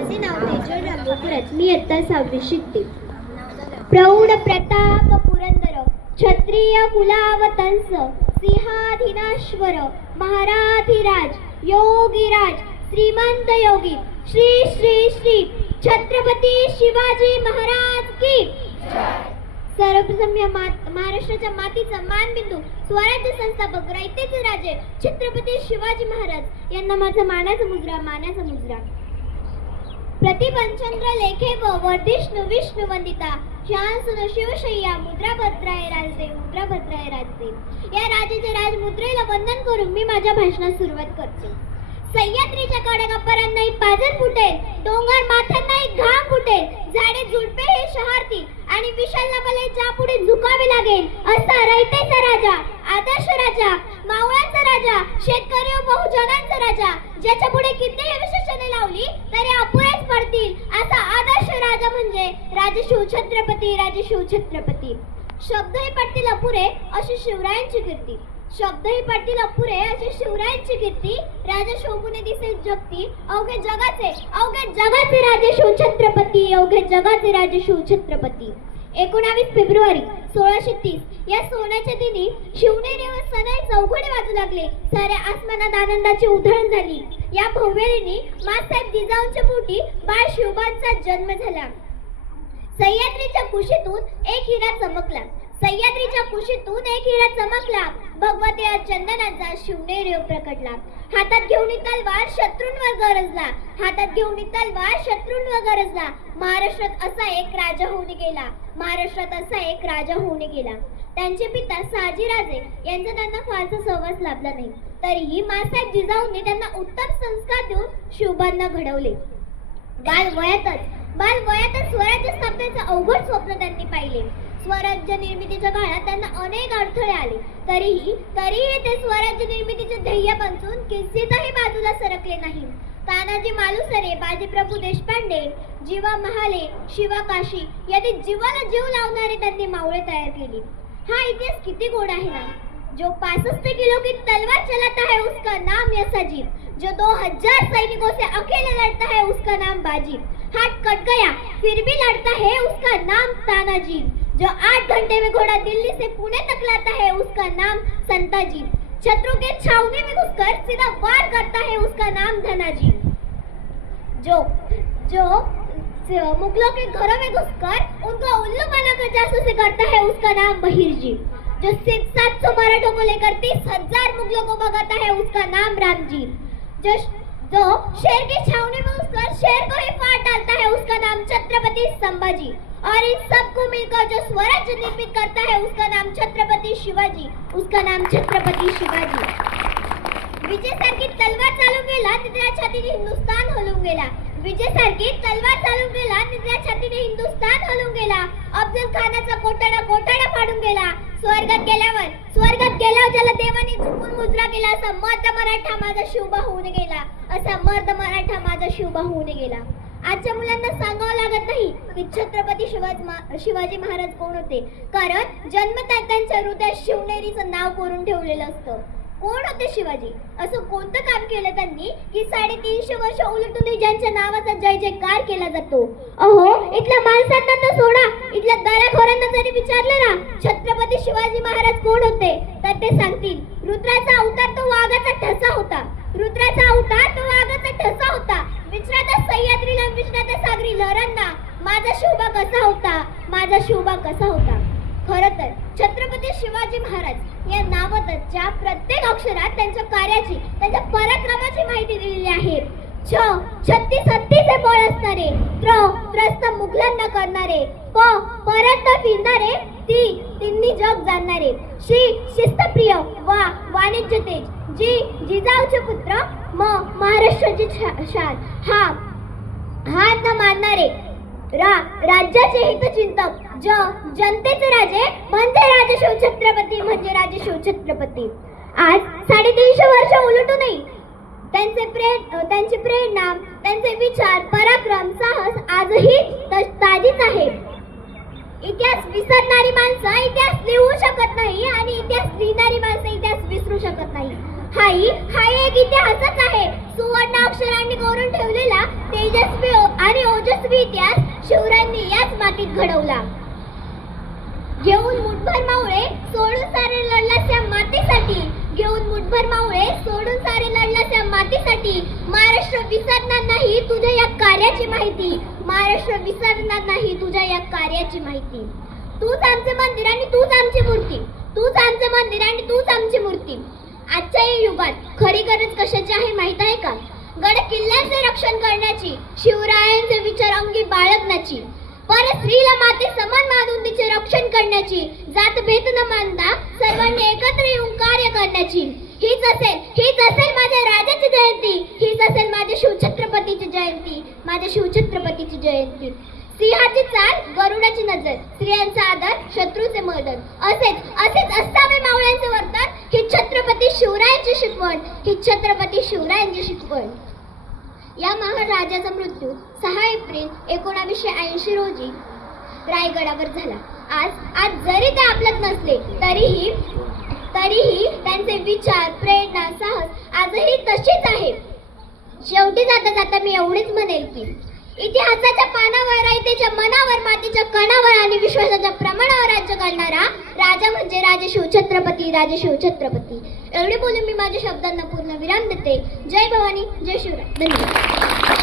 माझे नाव तेजल रामोखरत. मी इयत्ता 6वी शिकते. प्रौढ प्रताप पुरंदर, क्षत्रिय कुलावतंस, सिंहाधिनाश्वर, महाराधिराज, योगीराज, श्रीमंत योगी, श्री श्री श्री छत्रपती शिवाजी महाराज की सर्वप्रथम या महाराष्ट्राच्या मातीचा मानबिंदू, स्वराज्य संस्थापक, रयतेचे राजे छत्रपती शिवाजी महाराज यांना माझा मानाचा मुजरा. प्रतिपंचंद्र लेखे व वर्धिष्णू विष्णू वंदिता, शासन शिवशय्या मुद्रा भद्राय राजदेव. या राजाच्या राजमुद्रेला वंदन करून मी माझ्या भाषणास सुरुवात करते. सह्याद्रीच्या कडकपरांनाही पाजर फुटेल, डोंगर माथ्यांनाही घाम फुटेल, झाडे झुडपे हे शहरतील आणि विशाल नभले ज्यापुढे झुकावे लागेल असा रयतेचा राजा, आदर्श राजा, मावळ्यांचा राजा, शेतकरी व बहुजनांचा राजा, ज्याच्या पुढे कितीही विशेषणे लावली तरी अपुरेच पडतील असा आदर्श राजा म्हणजे राजे शिवछत्रपती. शब्दही पडतील अपुरे अशी शिवरायांची कीर्ती. शब्दही पडतील अपुरे अशी शिवरायांची कीर्ती. राजा शोभूने दिसेल जगती, अवघे जगाचे राजे शिवछत्रपती. 19 फेब्रुवारी 1630 या सोन्याच्या दिनी शिवनेरी व सनई चौघडे वाजू लागले. साऱ्या आसमानात आनंदाची उधळण झाली. या भव्य दिनी माँसाहेब जिजाऊंच्या पोटी बाळ शिवबांचा जन्म झाला. सह्याद्रीच्या कुशीतून एक हिरा चमकला. भगवती चंदनाचा शिवनेरी प्रकटला. हातात घेऊन तलवार शत्रूंवर गरजला. महाराष्ट्रात असा एक राजा होऊन गेला. त्यांचे पिता शहाजीराजे यांचा त्यांना फारसा सहवास लाभला नाही. तरीही माँसाहेब जिजाऊंनी त्यांना उत्तम संस्कार देऊन शिवबांना घडवले. बालवयातच स्वराज्य स्थापनेचं अवघड स्वप्न त्यांनी पाहिले. स्वराज्य निर्मितीच्या काळात त्यांना अनेक अडथळे आले. तरीही ते स्वराज्य निर्मितीचे ध्येयापासून किंचितही बाजूला सरकले नाही. तानाजी मालुसरे, बाजीप्रभू देशपांडे, जीवा महाले, शिवा काशी यादी जीवाला जीव लावणारे त्यांनी मावळे तयार केली. हा इतिहास किती गोड आहे ना. जो 65 किलो की तलवार चलाता है उसका नाम यसाजीत, जो 2000 सैनिकों से अकेले लड़ता है उसका नाम बाजीत, हाथ कट गया फिर भी लड़ता है उसका नाम तानाजी, जो 8 घंटे में घोड़ा दिल्ली से पुणे तक लाता है उसका नाम संताजी, शत्रु के छावनी में घुसकर सीधा वार करता है उसका नाम धनाजी, जो मुगलों के घरों में घुसकर उनको उल्लू बनाकर जासूसी करता है उसका नाम बहिरजी, जो 700 मराठों को लेकर 30,000 मुगलों को भगाता है उसका नाम रामजी, जो शेर की छावनी में घुसकर शेर को ही फाड़ डालता है उसका नाम छत्रपति संभाजी, और इन सबको मिलकर जो स्वराज्य निर्मित करता है उसका नाम छत्रपति शिवाजी. विजय सारखी तलवार चालून गेला तिथल्या छातीने हिंदुस्तान हलून गेला. अफजल खानाचा कोटाडा फाडून गेला. स्वर्गात गेल्यावर ज्याला देवाने झुकून मुजरा केला असा मर्द मराठा माझा शिवबा होऊन गेला. आजच्या मुलांना सांगावं लागत नाही की छत्रपती शिवाजी महाराज कोण होते, कारण जन्मतः त्यांच्या हृदयात शिवनेरीचं नाव कोरून ठेवलेलं असतं. कोण होते शिवाजी? असं कोणतं काम केलं त्यांनी की 350 वर्ष उलटूनही ज्यांच्या नावाचा जय जयकार केला जातो? अहो, इथल्या माणसांना तर सोडा, इथल्या दऱ्याखोरांना जरी विचारलं ना छत्रपती शिवाजी महाराज कोण होते तर ते सांगतील, रुद्राचा अवतार तो वाघाचा ठसा होता. विचारता सह्याद्रीला विष्णाच्या सागरी लहरांना माझा शिवबा कसा होता. खरं तर छत्रपती शिवाजी महाराज या नावातच ज्या प्रत्येक अक्षरात त्यांच्या कार्याची, त्यांच्या पराक्रमाची माहिती दिलेली आहे. 36 हत्तीचे बळ असणारे, त्रस्त मुघलांना करणारे, परत फिरणारे, तिन्ही जग जाणणारे, शिस्तप्रिय वाणिज्य तेज, जिजाऊचे पुत्र, महाराष्ट्राची शान, हार न मानणारे, राज्याचे हितचिंतक, जनतेचे राजे म्हणजे राजे शिवछत्रपती. आज 350 वर्ष उलटूनही त्यांची प्रेरणा, त्यांचे विचार, पराक्रम, साहस आजही ताजीच आहे. इतिहास विसरणारी माणसं इतिहास लिहू शकत नाही आणि इतिहास लिहिणारी माणसं इतिहास विसरू शकत नाही. हा एक इतिहासच आहे. सुवर्ण अक्षरांनी कोरून ठेवलेला तेजस्वी मानवी इतिहास शिवरायांनी याच मातीत घडवला. घेऊन मुठभर मावळे सोडून सारे लढला त्या मातीसाठी. घेऊन मुठभर मावळे सोडून सारे लढला त्या मातीसाठी. महाराष्ट्र विसरणार नाही तुझ्या या कार्याची माहिती. महाराष्ट्र विसरणार नाही तुझ्या या कार्याची माहिती. तूच आमचे मंदिर आणि तूच आमची मूर्ती. तूच आमचे मंदिर आणि तूच आमची मूर्ती. आजच्या या युगात खरी गरज कशाची आहे माहित आहे का? गड किल्ल्यांचे रक्षण करण्याची, शिवरायांचे विचार अंगी बाळगण्याची, पर स्त्रीला माते समान मानून तिचे रक्षण करण्याची, जातभेद न मानता सर्वांनी एकत्र येऊन कार्य करण्याची. हीच असेल माझ्या राजाची जयंती. हीच असेल माझ्या शिवछत्रपतीची जयंती. माझ्या शिवछत्रपतीची जयंती. सिंहाची चाल, गरुडाची नजर, स्त्रियांचा आदर, शत्रूचे मर्दन, असेच असावे मावळ्यांचे वर्तन. ही छत्रपती शिवरायांची शिकवण. ही छत्रपती शिवरायांची शिकवण. या महाराजाचा मृत्यू 6 एप्रिल 1980 रोजी रायगडावर झाला. आज जरी ते आपल्यात नसले तरीही त्यांचे विचार, प्रेरणा, साहस आजही तशीच आहे. शेवटी जाता जाता मी एवढेच म्हणेल की इतिहासाच्या पानावर, रयतेच्या मनावर, मातीच्या कणावर आणि विश्वासाच्या प्रमाणावर राज्य करणारा राजा म्हणजे राजे शिवछत्रपती. राजे शिवछत्रपती. एवढे बोलून मी माझ्या शब्दांना पूर्ण विराम देते. जय भवानी, जय शिवराय. धन्यवाद.